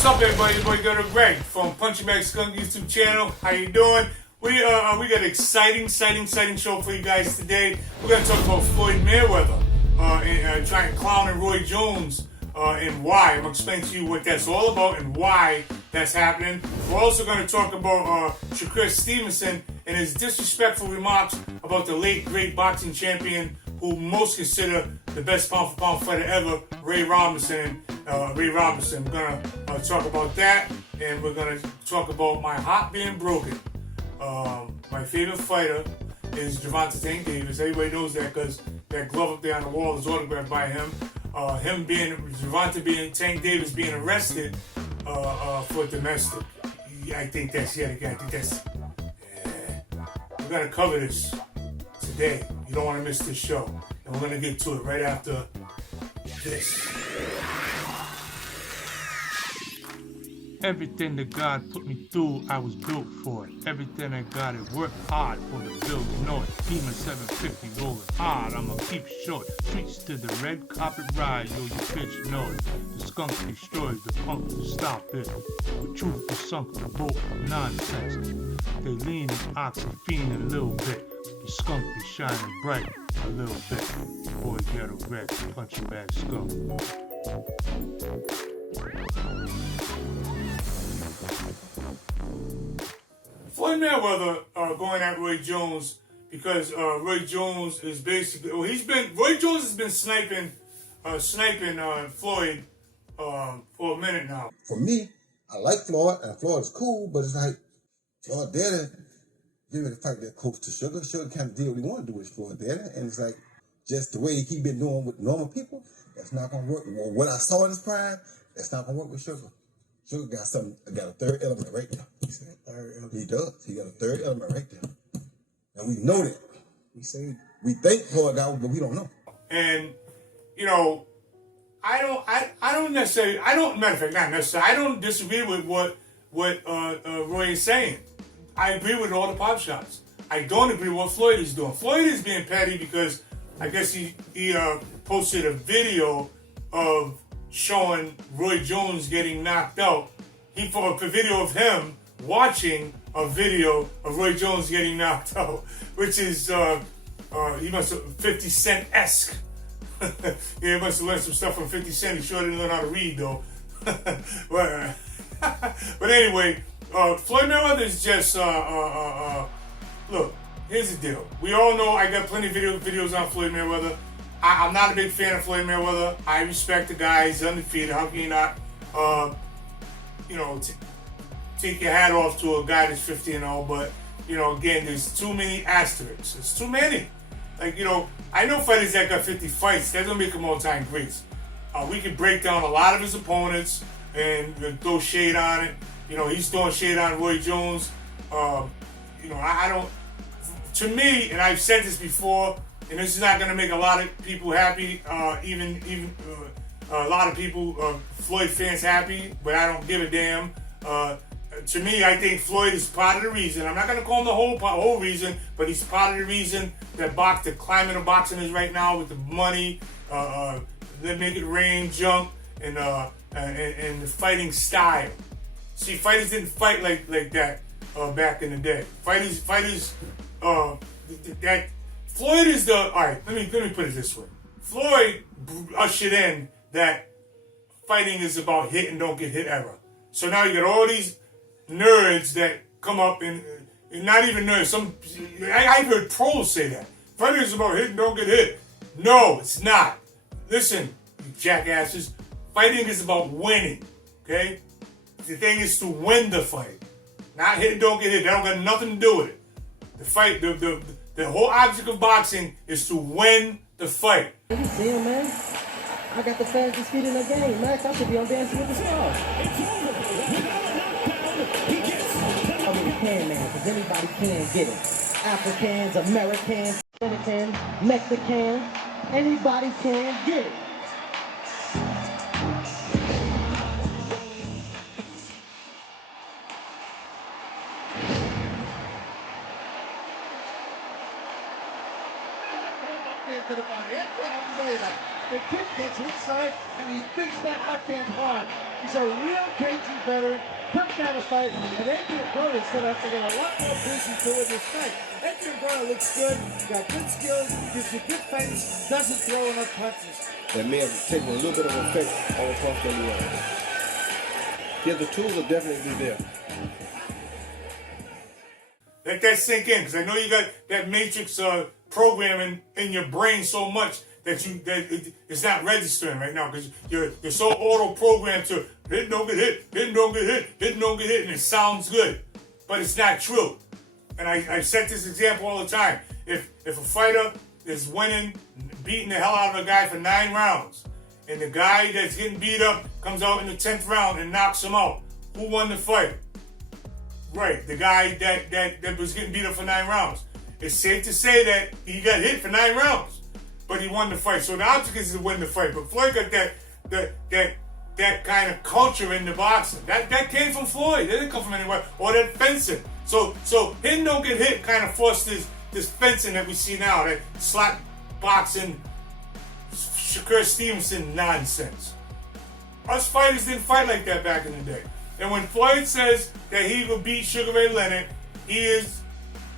What's up, everybody? Your boy Ghetto Greg from Punchingbagskunk YouTube channel. How you doing? We got an exciting show for you guys today. We're gonna talk about Floyd Mayweather and trying to clown Roy Jones and why. I'm gonna explain to you what that's all about and why that's happening. We're also gonna talk about Shakur Stevenson and his disrespectful remarks about the late great boxing champion who most consider the best pound-for-pound fighter ever, Ray Robinson. We're gonna talk about that, and we're gonna talk about my heart being broken. My favorite fighter is Gervonta Davis. Everybody knows that because that glove up there on the wall is autographed by him. Tank Davis being arrested for domestic. I think that's. We're gonna cover this today. You don't want to miss this show, and we're gonna get to it right after this. Everything that God put me through, I was built for it. Everything I got, it worked hard for the bills, know it. Demon 750 rolling hard, I'ma keep short. Streets to the red carpet ride, yo, you bitch know it. The skunk destroys the punk to stop it. The truth is sunk in the boat of nonsense. They lean and ox and fiend a little bit. The skunk be shining bright a little bit. Boy, Ghetto Greg, Punchingbagskunk. Floyd Mayweather going at Roy Jones because Roy Jones is basically Roy Jones has been sniping Floyd for a minute now. For me, I like Floyd, and Floyd is cool, but it's like Floyd daddy getting ready to fight that coach to Sugar. Sugar kind of did what he wanted to do with Floyd daddy, and it's like just the way he been doing with normal people, that's not gonna work. Well, what I saw in his prime, that's not gonna work with Sugar. Sugar got a third element right there. He said third element. He does. He got a third element right there. And we know that. We think Floyd got one, but we don't know. And, you know, I don't disagree with what Roy is saying. I agree with all the pop shots. I don't agree with what Floyd is doing. Floyd is being petty because I guess he posted a video of showing Roy Jones getting knocked out. He put a video of him watching a video of Roy Jones getting knocked out, which is he must have 50 Cent-esque. Yeah, he must have learned some stuff from 50 Cent. He sure didn't learn how to read though. but anyway, Floyd Mayweather is just look. Here's the deal. We all know I got plenty of videos on Floyd Mayweather. I'm not a big fan of Floyd Mayweather. I respect the guy. He's undefeated. How can you not, take your hat off to a guy that's 50-0? But, again, there's too many asterisks. There's too many. Like, I know fighters that got 50 fights. That doesn't make them all-time greats. We can break down a lot of his opponents and throw shade on it. He's throwing shade on Roy Jones. I don't... To me, and I've said this before, and this is not going to make a lot of people happy, even a lot of people, Floyd fans happy, but I don't give a damn. To me, I think Floyd is part of the reason. I'm not going to call him the whole reason, but he's part of the reason that the climate of boxing is right now with the money, they make it rain junk, and the fighting style. See, fighters didn't fight like that back in the day. Fighters. That Floyd is the all right. Let me put it this way. Floyd ushered in that fighting is about hit and don't get hit ever. So now you got all these nerds that come up and not even nerds. I've heard pros say that fighting is about hit and don't get hit. No, it's not. Listen, you jackasses. Fighting is about winning. Okay, the thing is to win the fight, not hit and don't get hit. That don't got nothing to do with it. The fight, the whole object of boxing is to win the fight. You see him, man? I got the fastest feet in the game, Max. I should be on Dancing with the Stars. I mean, you can, man, because anybody can get it. Africans, Americans, Dominicans, Mexicans, anybody can get it. To the body. The kick gets inside, and he thinks that left hand hard. He's a real cagey veteran. Quick down the fight, and Adrian Broner said I have to get a lot more busy to win this fight. Adrian Broner looks good, got good skills, gives you good fights, doesn't throw enough punches. That may have taken a little bit of effect on across the line. Yeah, the tools will definitely be there. Let that sink in, because I know you got that matrix programming in your brain so much that it's not registering right now, because you're so auto-programmed to hit, don't get hit, hit, don't get hit, hit, don't get hit, and it sounds good, but it's not true. And I set this example all the time. If a fighter is winning, beating the hell out of a guy for 9 rounds, and the guy that's getting beat up comes out in the 10th round and knocks him out, who won the fight? Right, the guy that was getting beat up for 9 rounds. It's safe to say that he got hit for 9 rounds, but he won the fight. So the object is to win the fight. But Floyd got that kind of culture in the boxing. That came from Floyd. It didn't come from anywhere. Or that fencing. So hit don't get hit kind of forced this fencing that we see now, that slap boxing, Shakur Stevenson nonsense. Us fighters didn't fight like that back in the day. And when Floyd says that he will beat Sugar Ray Leonard, he is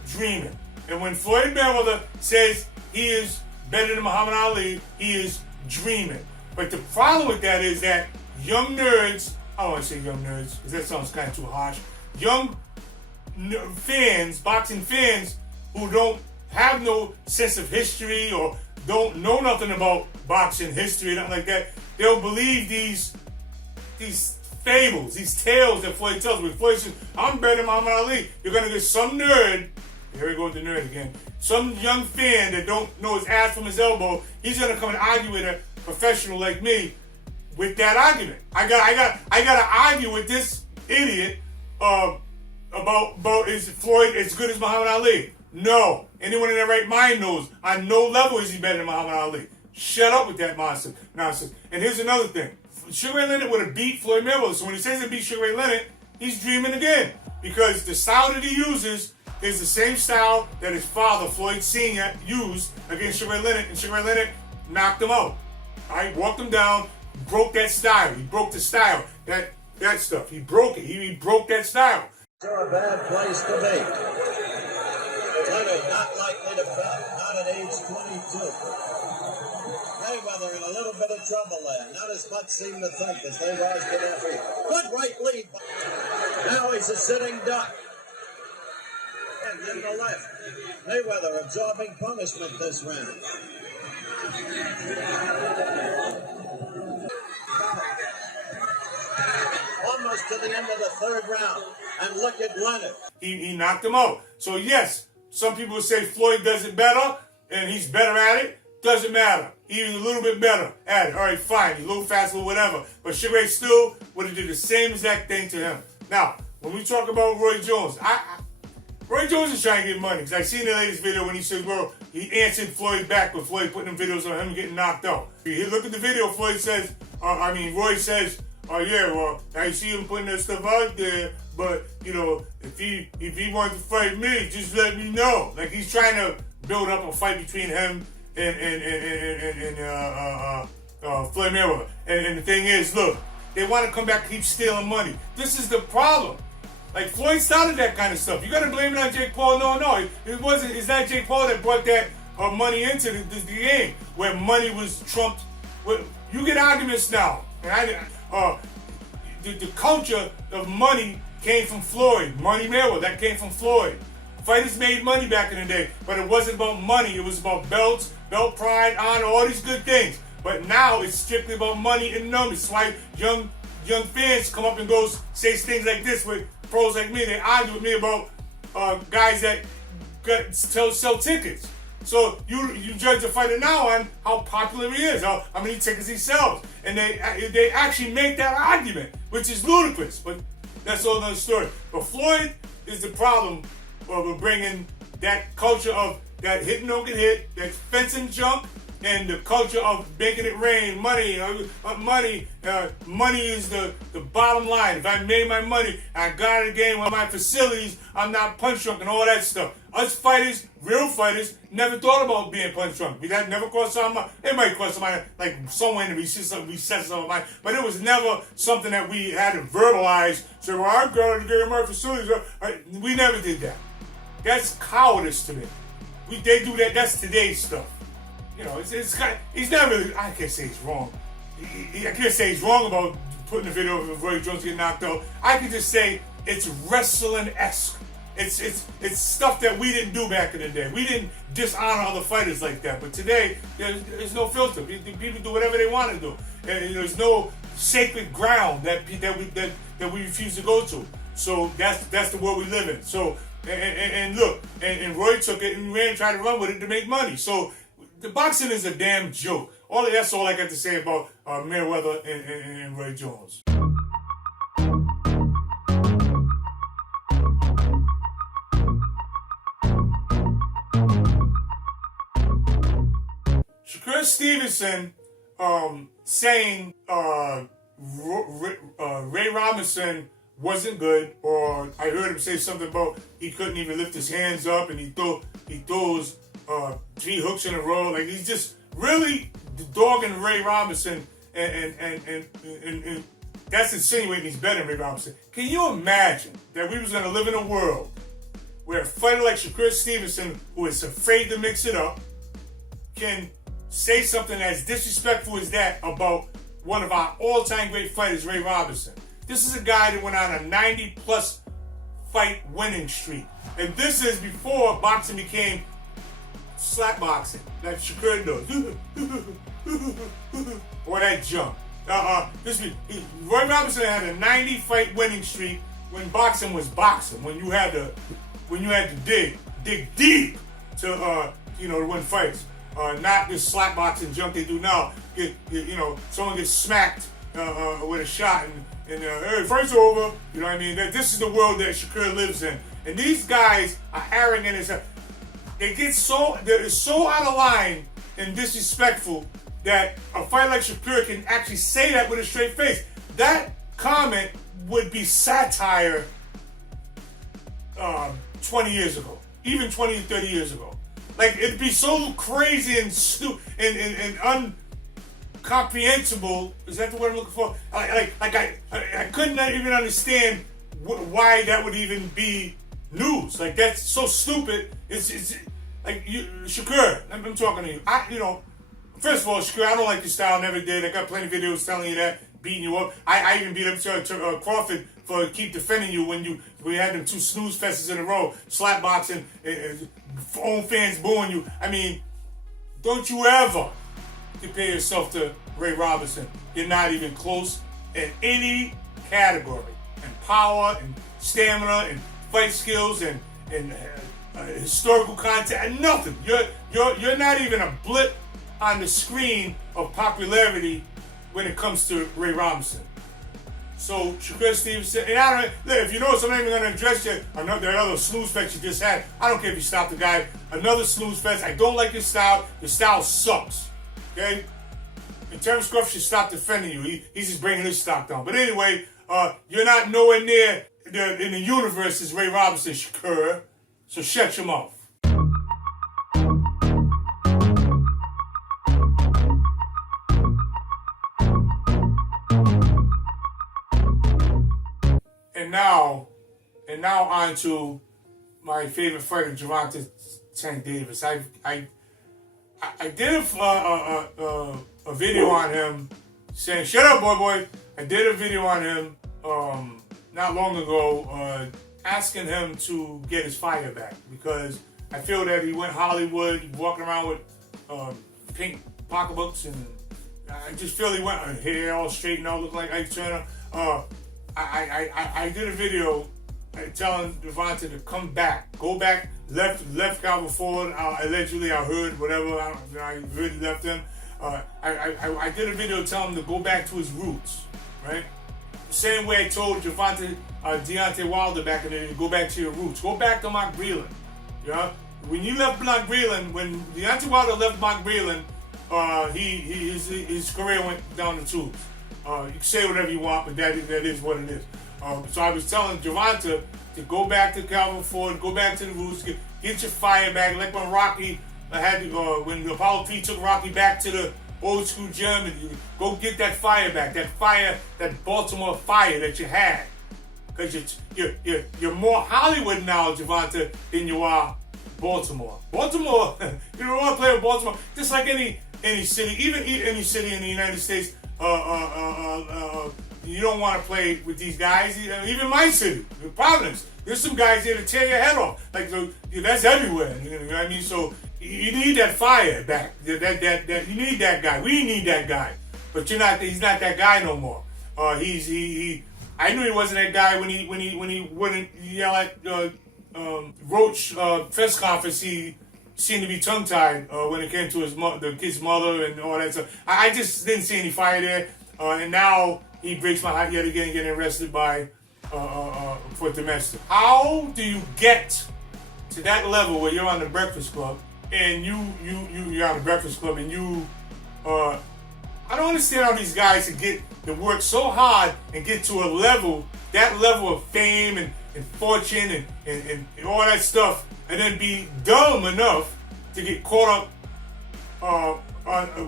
dreaming. And when Floyd Mayweather says he is better than Muhammad Ali, he is dreaming. But the problem with that is that young nerds, I don't want to say young nerds, because that sounds kind of too harsh, young fans, boxing fans, who don't have no sense of history or don't know nothing about boxing history, nothing like that, they'll believe these fables, these tales that Floyd tells. When Floyd says, I'm better than Muhammad Ali, you're going to get some nerd, here we go with the nerd again, some young fan that don't know his ass from his elbow, he's going to come and argue with a professional like me with that argument. I got to argue with this idiot about is Floyd as good as Muhammad Ali? No. Anyone in their right mind knows on no level is he better than Muhammad Ali. Shut up with that nonsense. And here's another thing. Sugar Ray Leonard would have beat Floyd Mayweather. So when he says he beat Sugar Ray Leonard, he's dreaming again. Because the style that he uses is the same style that his father, Floyd Sr., used against Sugar Ray Leonard. And Sugar Ray Leonard knocked him out. All right, walked him down, broke that style. He broke the style. That stuff. He broke it. He broke that style. Are a bad place to be. Leonard not likely to bet, not at age 22. Mayweather in a little bit of trouble there. Not as much seem to think as they was to their feet. Good right lead. Now he's a sitting duck. And in the left. Mayweather absorbing punishment this round. Almost to the end of the 3rd round. And look at Leonard. He knocked him out. So yes, some people would say Floyd does it better, and he's better at it. Doesn't matter. He's a little bit better at it. All right, fine. He's a little faster, whatever. But Sugar Ray still would have did the same exact thing to him. Now, when we talk about Roy Jones, Roy Jones is trying to get money. Because I seen the latest video when he said, well, he answered Floyd back with Floyd putting them videos on him getting knocked out. You look at the video, Roy says, oh yeah, well, I see him putting that stuff out there, but you know, if he wants to fight me, just let me know. Like he's trying to build up a fight between him and Floyd Mayweather. And the thing is, look, they want to come back and keep stealing money. This is the problem. Like Floyd started that kind of stuff. You got to blame it on Jake Paul. No, it wasn't. It's not Jake Paul that brought that money into the game where money was trumped. You get arguments now. The culture of money came from Floyd. Money Mayweather, that came from Floyd. Fighters made money back in the day, but it wasn't about money. It was about belts, belt pride, honor, all these good things. But now it's strictly about money and numbers. That's why young fans come up and say things like this with pros like me. They argue with me about guys that sell tickets. So you judge a fighter now on how popular he is, how many tickets he sells. And they actually make that argument, which is ludicrous, but that's all another story. But Floyd is the problem of bringing that culture of that hit and don't get hit, that fencing junk, and the culture of making it rain, money is the bottom line. If I made my money, I got a game on my facilities, I'm not punch drunk and all that stuff. Us fighters, real fighters, never thought about being punch drunk. That never crossed our mind. It might cross somebody like somewhere in the recess of our mind, but it was never something that we had to verbalize. So, well, I got to get in my facilities. We never did that. That's cowardice to me. They do that. That's today's stuff. You know, he's not really. I can't say he's wrong. I can't say he's wrong about putting the video of Roy Jones getting knocked out. I can just say it's wrestling-esque. It's stuff that we didn't do back in the day. We didn't dishonor other fighters like that. But today, there's no filter. People do whatever they want to do, and there's no sacred ground that we refuse to go to. So that's the world we live in. So and look, and Roy took it and ran, tried to run with it to make money. So the boxing is a damn joke. That's all I got to say about Mayweather and Roy Jones. Shakur Stevenson saying Ray Robinson wasn't good, or I heard him say something about he couldn't even lift his hands up, and he throws 3 hooks in a row. Like, he's just really dogging Ray Robinson, and that's insinuating he's better than Ray Robinson. Can you imagine that we was going to live in a world where a fighter like Shakur Stevenson, who is afraid to mix it up, can say something as disrespectful as that about one of our all-time great fighters, Ray Robinson? This is a guy that went on a 90-plus fight winning streak. And this is before boxing became slap boxing, like Shakur does. Or that jump. Roy Robinson had a 90-fight winning streak when boxing was boxing. When you had to dig deep to win fights. Not this slap boxing junk they do now. Someone gets smacked with a shot and hey, fight's over. You know what I mean? This is the world that Shakur lives in. And these guys are arrogant as hell. They're so out of line and disrespectful that a fighter like Shakur can actually say that with a straight face. That comment would be satire 20 years ago, even 20 or 30 years ago. Like, it'd be so crazy and stupid and incomprehensible. Is that the word I'm looking for? I couldn't even understand why that would even be news. Like, that's so stupid. It's like, Shakur, I'm talking to you. First of all, Shakur, I don't like your style. Never did. I got plenty of videos telling you that, beating you up. I even beat up to Crawford for keep defending you when you had them 2 snooze fests in a row, slap boxing, own fans booing you. I mean, don't you ever compare yourself to Ray Robinson. You're not even close in any category. And power, and stamina, and fight skills, and historical content, and nothing. You're not even a blip on the screen of popularity when it comes to Ray Robinson. So Shakur Stevenson, and if you know something, I'm going to address you. That other snooze fest you just had. I don't care if you stop the guy. Another snooze fest. I don't like your style. Your style sucks. Okay? And Terrence Crawford should stop defending you. He's just bringing his stock down. But anyway, you're not nowhere near in the universe as Ray Robinson, Shakur. So shut your mouth. And now on to my favorite fighter, Gervonta Davis. I did a video on him saying, "Shut up, boy." I did a video on him not long ago, asking him to get his fire back, because I feel that he went Hollywood, walking around with pink pocketbooks, and I just feel he went hair all straightened out, looking like Ike Turner. I did a video telling Gervonta to come back, go back, left Calvin Ford. Allegedly, I heard whatever. I heard he left him. I did a video telling him to go back to his roots, right? The same way I told Deontay Wilder back in the day, to go back to your roots. Go back to Mark Breland. You know? When you left Mark Breland, when Deontay Wilder left Mark Breland, his career went down the tubes. You can say whatever you want, but that is what it is. So I was telling Gervonta to go back to Calvin Ford, go back to the roots, get your fire back, like when Rocky when Apollo Creed took Rocky back to the old school gym, and go get that fire back, that Baltimore fire that you had. Because you're more Hollywood now, Gervonta, than you are Baltimore. Baltimore, you don't want to play with Baltimore. Just like any city, even any city in the United States, you don't want to play with these guys. Even my city, Providence, there's some guys there to tear your head off. Like that's everywhere. You know what I mean? So you need that fire back. That you need that guy. We need that guy. But he's not that guy no more. I knew he wasn't that guy when he wouldn't yell at Roach press conference. He seemed to be tongue tied when it came to the kid's mother and all that stuff. I just didn't see any fire there. And now he breaks my heart yet again, getting arrested for domestic. How do you get to that level where you're on the Breakfast Club and you're on the Breakfast Club and I don't understand how these guys can work so hard and get to that level of fame and fortune and all that stuff, and then be dumb enough to get caught up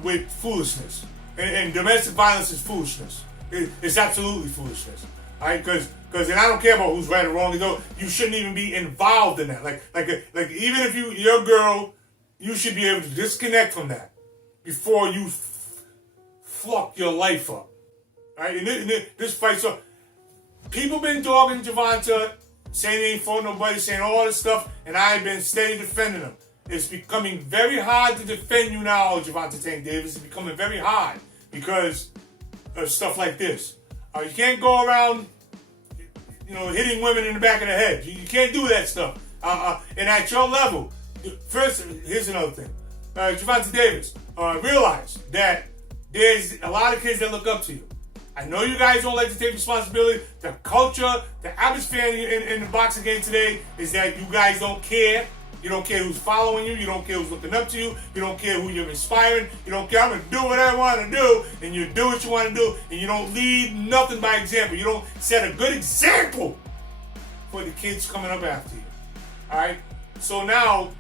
with foolishness. And domestic violence is foolishness. It's absolutely foolishness. All right, because and I don't care about who's right or wrong. You shouldn't even be involved in that. Like even if you're a girl, you should be able to disconnect from that before you fuck your life up. All right, and this fight. So people been dogging Gervonta, saying he ain't fought nobody, saying all this stuff, and I've been steady defending him. It's becoming very hard to defend you now, Gervonta Tank Davis. It's becoming very hard because of stuff like this. You can't go around, hitting women in the back of the head. You can't do that stuff. And at your level, first, here's another thing. Gervonta Davis, realize that there's a lot of kids that look up to you. I know you guys don't like to take responsibility. The culture, the atmosphere in the boxing game today is that you guys don't care. You don't care who's following you. You don't care who's looking up to you. You don't care who you're inspiring. You don't care. I'm going to do what I want to do. And you do what you want to do. And you don't lead nothing by example. You don't set a good example for the kids coming up after you. All right? So now,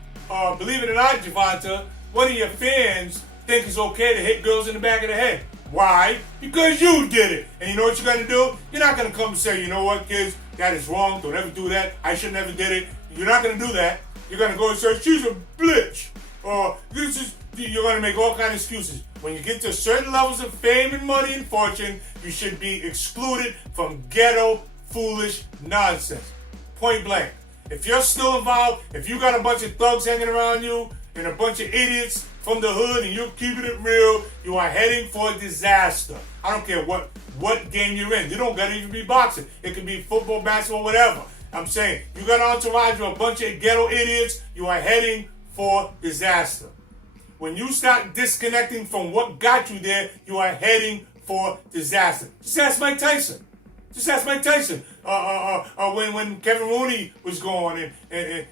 believe it or not, Gervonta, one of your fans think it's okay to hit girls in the back of the head. Why? Because you did it. And you know what you're going to do? You're not going to come and say, you know what, kids, that is wrong. Don't ever do that. I should never did it. You're not going to do that. You're going to go and say, she's a bitch. Or you're going to make all kinds of excuses. When you get to certain levels of fame and money and fortune, you should be excluded from ghetto, foolish nonsense. Point blank. If you're still involved, if you got a bunch of thugs hanging around you and a bunch of idiots from the hood and you're keeping it real, you are heading for disaster. I don't care what game you're in. You don't got to even be boxing. It could be football, basketball, whatever. I'm saying, you got an entourage of a bunch of ghetto idiots, you are heading for disaster. When you start disconnecting from what got you there, you are heading for disaster. Just ask Mike Tyson. When Kevin Rooney was gone and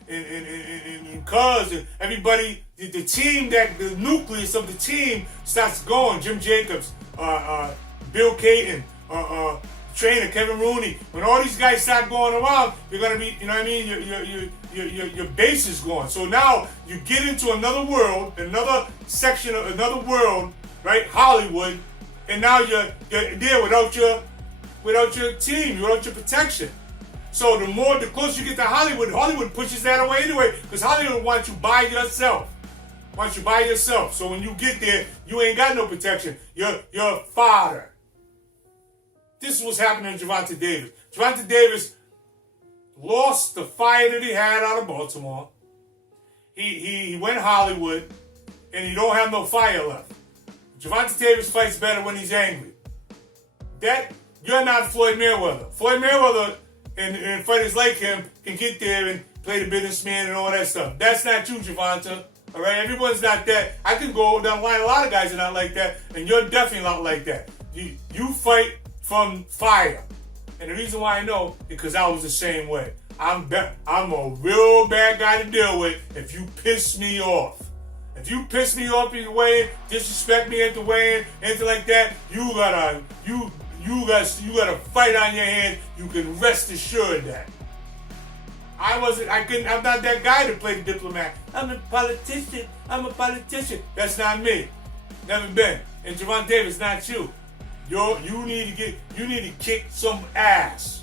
Cuz and everybody, the team, the nucleus of the team starts going. Jim Jacobs, Bill Cayton, trainer Kevin Rooney. When all these guys start going around, you're gonna be, you know what I mean? Your base is gone. So now you get into another world, another section of another world, right? Hollywood, and now you're there without your team, without your protection. So the closer you get to Hollywood pushes that away anyway, because Hollywood wants you by yourself. So when you get there, you ain't got no protection. You're fodder. This is what's happening to Gervonta Davis. Gervonta Davis lost the fire that he had out of Baltimore. He went Hollywood, and he don't have no fire left. Gervonta Davis fights better when he's angry. You're not Floyd Mayweather. Floyd Mayweather and fighters like him can get there and play the businessman and all that stuff. That's not you, Gervonta. All right, everyone's not that. I can go down the line. A lot of guys are not like that, and you're definitely not like that. You fight from fire, and the reason why I know is because I was the same way. I'm a real bad guy to deal with if you piss me off. If you piss me off in the weigh-in, disrespect me at the weigh-in, anything like that, you got a fight on your hands. You can rest assured that. I'm not that guy to play the diplomat. I'm a politician. That's not me. Never been. And Gervonta Davis, not you. You need to kick some ass.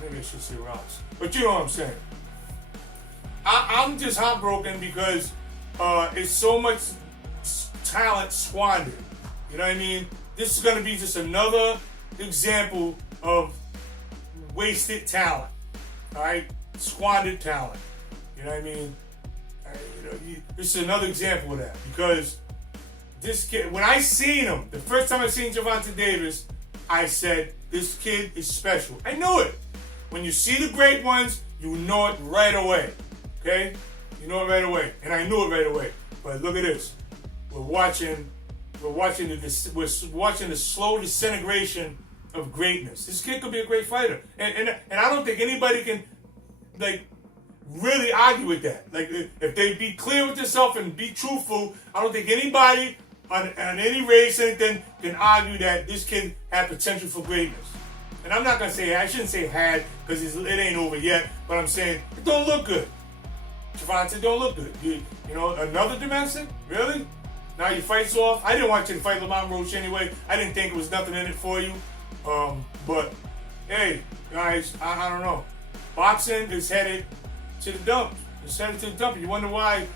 Maybe I should say Ross. But you know what I'm saying. I'm just heartbroken because it's so much talent squandered. You know what I mean? This is going to be just another example of wasted talent. All right? Squandered talent. You know what I mean? This is another example of that. Because this kid, when I seen him, the first time I seen Gervonta Davis, I said, this kid is special. I knew it. When you see the great ones, you know it right away. Okay? You know it right away. And I knew it right away. But look at this. We're watching the slow disintegration of greatness. This kid could be a great fighter. And I don't think anybody can really argue with that. If they be clear with themselves and be truthful, I don't think anybody on any race, anything, can argue that this kid had potential for greatness. And I'm not gonna say, I shouldn't say had, because it ain't over yet, but I'm saying it don't look good. Gervonta don't look good. You know, another domestic? Really? Now your fight's off? I didn't want you to fight Lamont Roach anyway. I didn't think it was nothing in it for you. But, hey, guys, I don't know. Boxing is headed to the dump. It's headed to the dump. You wonder why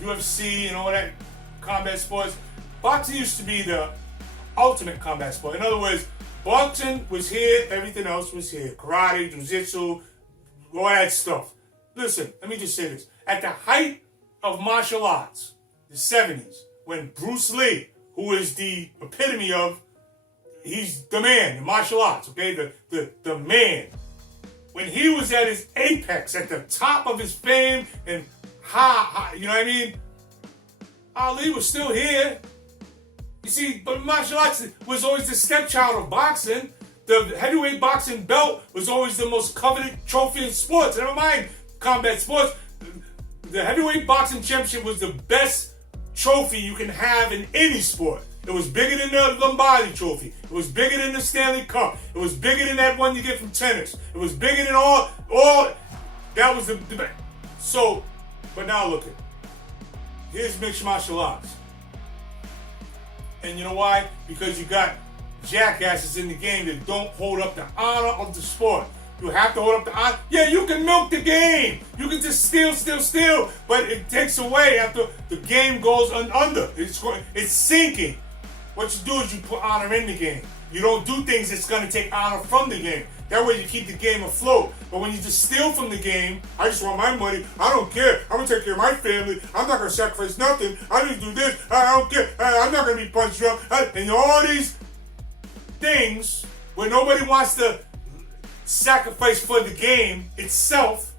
UFC and all that combat sports. Boxing used to be the ultimate combat sport. In other words, boxing was here, everything else was here. Karate, jiu-jitsu, all that stuff. Listen, let me just say this. At the height of martial arts, the 70s, when Bruce Lee, who is the epitome of, he's the man in martial arts, okay? The man. When he was at his apex, at the top of his fame, and you know what I mean? Ali was still here. You see, but martial arts was always the stepchild of boxing. The heavyweight boxing belt was always the most coveted trophy in sports. Never mind combat sports. The heavyweight boxing championship was the best trophy you can have in any sport. It was bigger than the Lombardi trophy. It was bigger than the Stanley Cup. It was bigger than that one you get from tennis. It was bigger than all that was the best. So, but now look at, here's mixed martial arts. And you know why? Because you got jackasses in the game that don't hold up the honor of the sport. You have to hold up the honor. Yeah, you can milk the game. You can just steal. But it takes away after the game goes under. It's sinking. What you do is you put honor in the game. You don't do things that's going to take honor from the game. That way you keep the game afloat. But when you just steal from the game, I just want my money. I don't care. I'm going to take care of my family. I'm not going to sacrifice nothing. I just do this. I don't care. I'm not going to be punched up. And all these things where nobody wants to sacrifice for the game itself,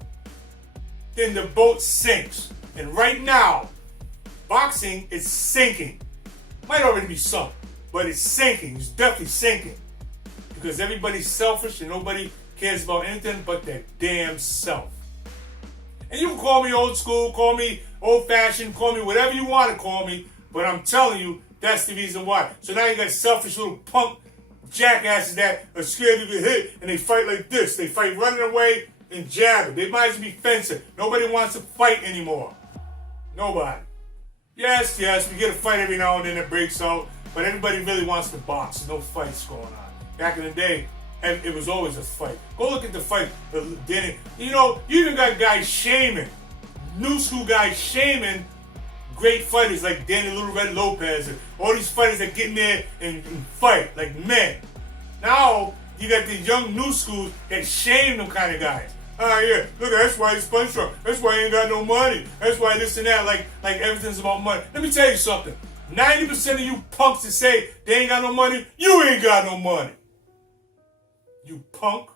then the boat sinks. And right now, boxing is sinking. Might already be sunk, but it's sinking. It's definitely sinking. Because everybody's selfish and nobody cares about anything but their damn self. And you can call me old school, call me old fashioned, call me whatever you want to call me, but I'm telling you, that's the reason why. So now you got selfish little punk jackasses that are scared to get hit and they fight like this. They fight running away and jabbing. They might as well be fencing. Nobody wants to fight anymore. Nobody. Yes, we get a fight every now and then that breaks out, but everybody really wants to box. There's no fights going on. Back in the day, it was always a fight. Go look at the fight. You know, you even got guys shaming, new school guys shaming great fighters like Danny Little Red Lopez and all these fighters that get in there and fight like men. Now, you got the young new schools that shame them kind of guys. Yeah, look, that's why he's punch drunk. That's why he ain't got no money. That's why this and that, like everything's about money. Let me tell you something. 90% of you punks that say they ain't got no money, you ain't got no money. You punk.